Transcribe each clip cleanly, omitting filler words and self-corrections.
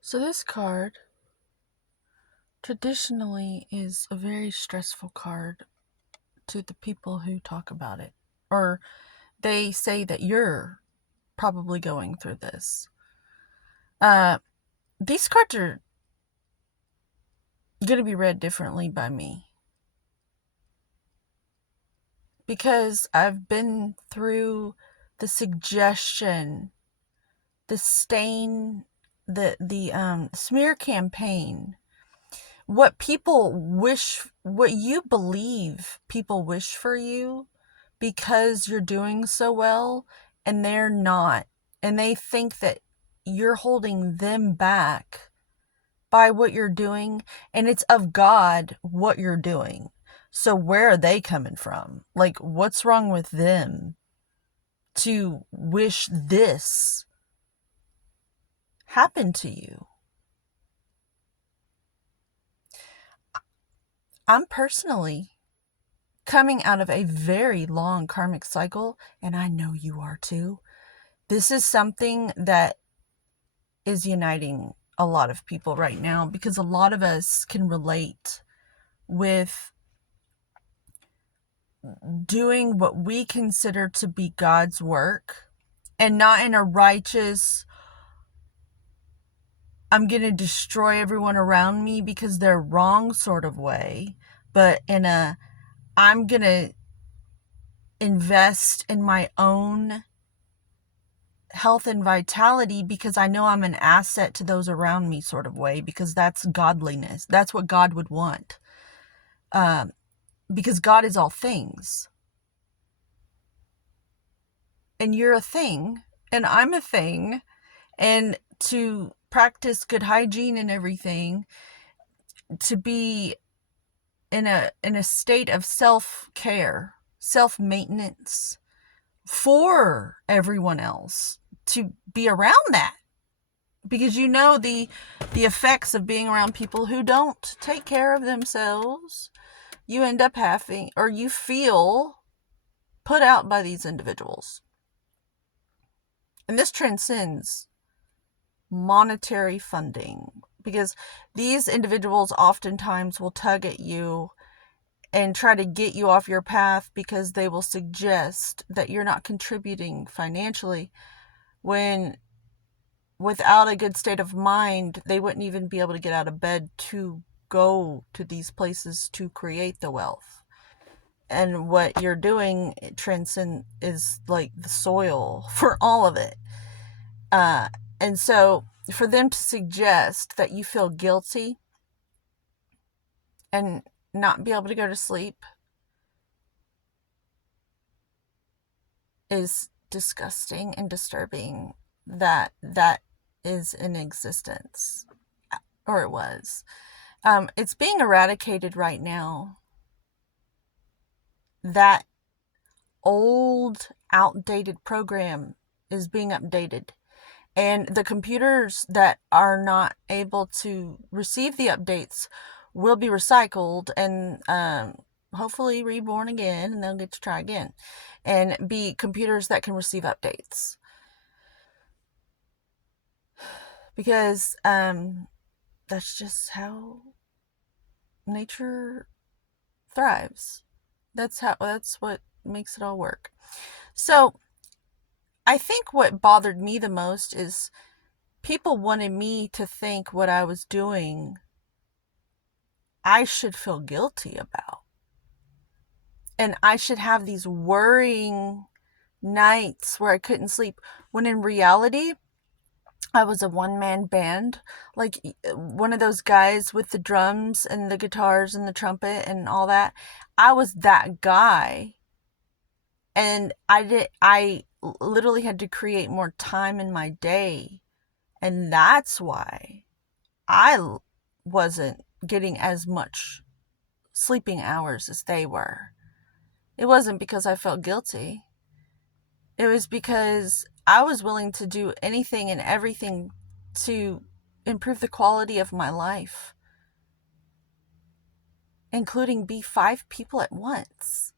So this card traditionally is a very stressful card to the people who talk about it. Or they say that you're probably going through this. Uh, these cards are going to be read differently by me. Because I've been through the suggestion, the stain, the smear campaign, what people wish, what you believe people wish for you because you're doing so well and they're not. And they think that you're holding them back by what you're doing, and it's of God what you're doing. So where are they coming from? Like, what's wrong with them to wish this happened to you? I'm personally coming out of a very long karmic cycle, and I know you are too. This is something that is uniting a lot of people right now because a lot of us can relate with doing what we consider to be God's work, and not in a righteous, I'm going to destroy everyone around me because they're wrong sort of way, but in a, I'm going to invest in my own health and vitality because I know I'm an asset to those around me sort of way, because that's godliness. That's what God would want. Because God is all things. And you're a thing, and I'm a thing. And to practice good hygiene and everything, to be in a state of self-care, self-maintenance for everyone else, to be around that, because you know the effects of being around people who don't take care of themselves. You end up having, or you feel put out by these individuals. And this transcends monetary funding, because these individuals oftentimes will tug at you and try to get you off your path because they will suggest that you're not contributing financially, when without a good state of mind, they wouldn't even be able to get out of bed to go to these places to create the wealth. And what you're doing transcend is like the soil for all of it. And so for them to suggest that you feel guilty and not be able to go to sleep is disgusting and disturbing. That is in existence, or it was. It's being eradicated right now. That old, outdated program is being updated. And the computers that are not able to receive the updates will be recycled and hopefully reborn again, and they'll get to try again and be computers that can receive updates. Because that's just how nature thrives. That's what makes it all work. So I think what bothered me the most is people wanted me to think what I was doing I should feel guilty about. And I should have these worrying nights where I couldn't sleep, when in reality, I was a one-man band. Like one of those guys with the drums and the guitars and the trumpet and all that. I was that guy. And I literally had to create more time in my day. And that's why I wasn't getting as much sleeping hours as they were. It wasn't because I felt guilty. It was because I was willing to do anything and everything to improve the quality of my life, including be 5 people at once.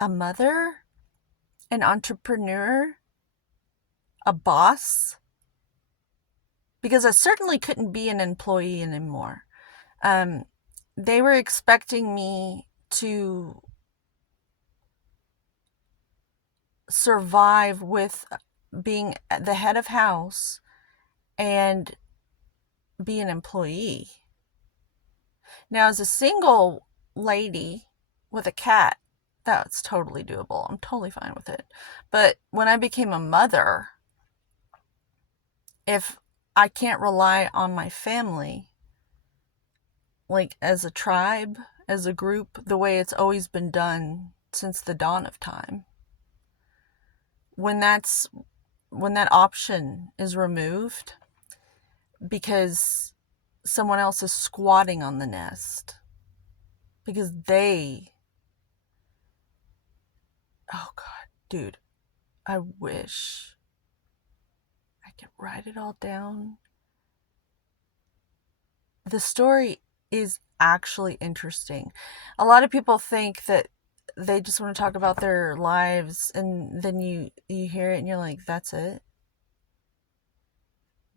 A mother, an entrepreneur, a boss, because I certainly couldn't be an employee anymore. Um, they were expecting me to survive with being the head of house and be an employee. Now, as a single lady with a cat, that's totally doable. I'm totally fine with it. But when I became a mother, if I can't rely on my family, like as a tribe, as a group, the way it's always been done since the dawn of time, when that option is removed because someone else is squatting on the nest, because oh God, dude, I wish I could write it all down. The story is actually interesting. A lot of people think that they just want to talk about their lives, and then you hear it and you're like, that's it?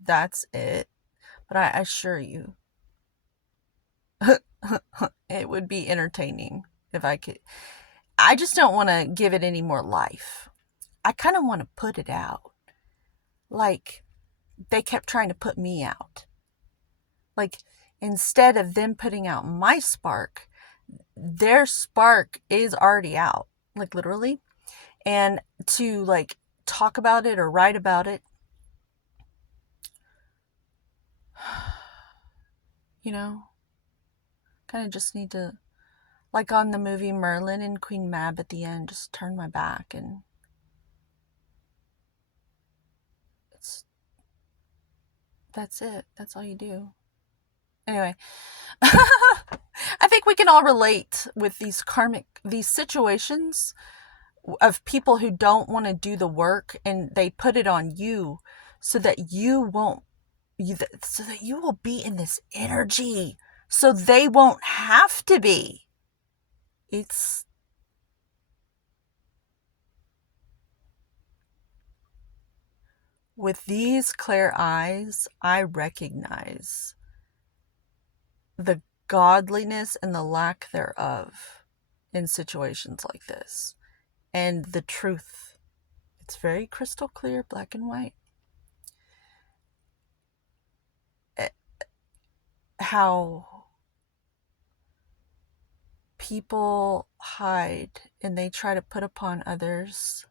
That's it? But I assure you, it would be entertaining if I could. I just don't want to give it any more life. I kind of want to put it out. Like they kept trying to put me out. Like instead of them putting out my spark, their spark is already out. Like literally. And to like talk about it or write about it, you know, kind of just need to, like on the movie Merlin and Queen Mab at the end, just turn my back and that's it. That's all you do. Anyway, I think we can all relate with these situations of people who don't want to do the work and they put it on you so that you won't, so that you will be in this energy so they won't have to be. It's with these clear eyes, I recognize the godliness and the lack thereof in situations like this. And the truth. It's very crystal clear, black and white. How people hide and they try to put upon others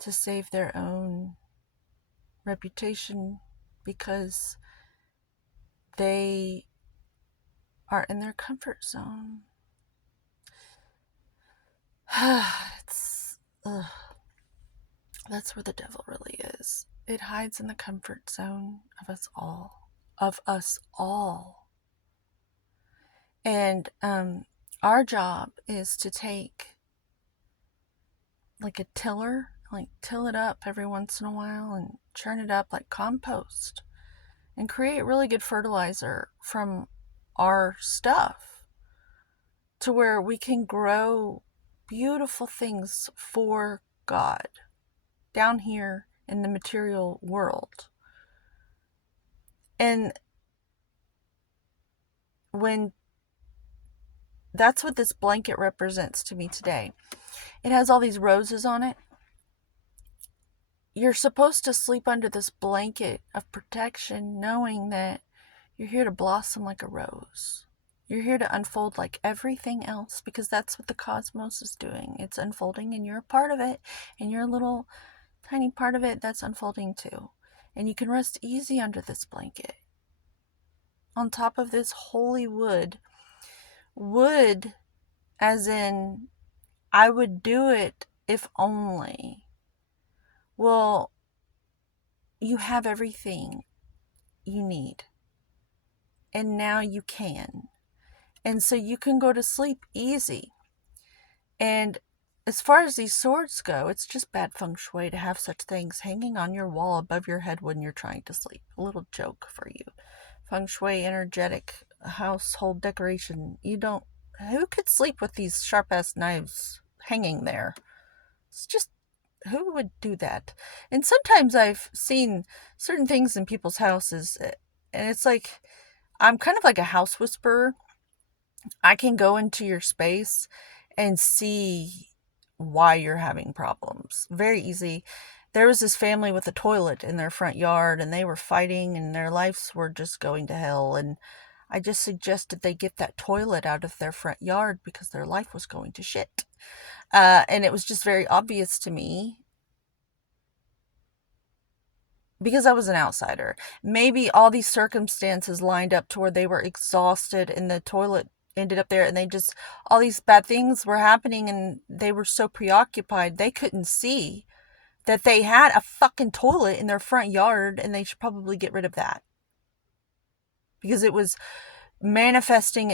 to save their own reputation because they are in their comfort zone. That's where the devil really is. It hides in the comfort zone of us all. Of us all. And our job is to take like a tiller, like till it up every once in a while and churn it up like compost and create really good fertilizer from our stuff to where we can grow beautiful things for God down here in the material world. And when that's what this blanket represents to me today. It has all these roses on it. You're supposed to sleep under this blanket of protection, knowing that you're here to blossom like a rose. You're here to unfold like everything else, because that's what the cosmos is doing. It's unfolding, and you're a part of it, and you're a little tiny part of it that's unfolding too. And you can rest easy under this blanket. On top of this holy wood. Wood, as in, I would do it if only. Well, you have everything you need. And now you can. And so you can go to sleep easy. And as far as these swords go, it's just bad feng shui to have such things hanging on your wall above your head when you're trying to sleep. A little joke for you. Feng shui, energetic, household decoration. Who could sleep with these sharp-ass knives hanging there? It's just who would do that? And sometimes I've seen certain things in people's houses, and it's like, I'm kind of like a house whisperer. I can go into your space and see why you're having problems. Very easy. There was this family with a toilet in their front yard, and they were fighting, and their lives were just going to hell. And I just suggested they get that toilet out of their front yard because their life was going to shit. And it was just very obvious to me because I was an outsider. Maybe all these circumstances lined up to where they were exhausted and the toilet ended up there, and they just, all these bad things were happening, and they were so preoccupied they couldn't see that they had a fucking toilet in their front yard, and they should probably get rid of that because it was manifesting